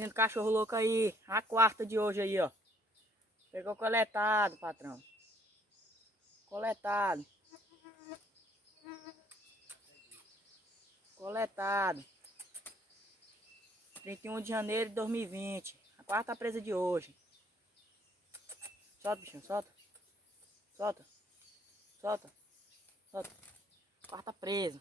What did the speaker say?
Presinha do cachorro louco aí. A quarta de hoje aí, ó. Pegou coletado, patrão. Coletado. Coletado. 31 de janeiro de 2020. A quarta presa de hoje. Solta, bichinho, solta. Solta. Solta. Solta. Quarta presa.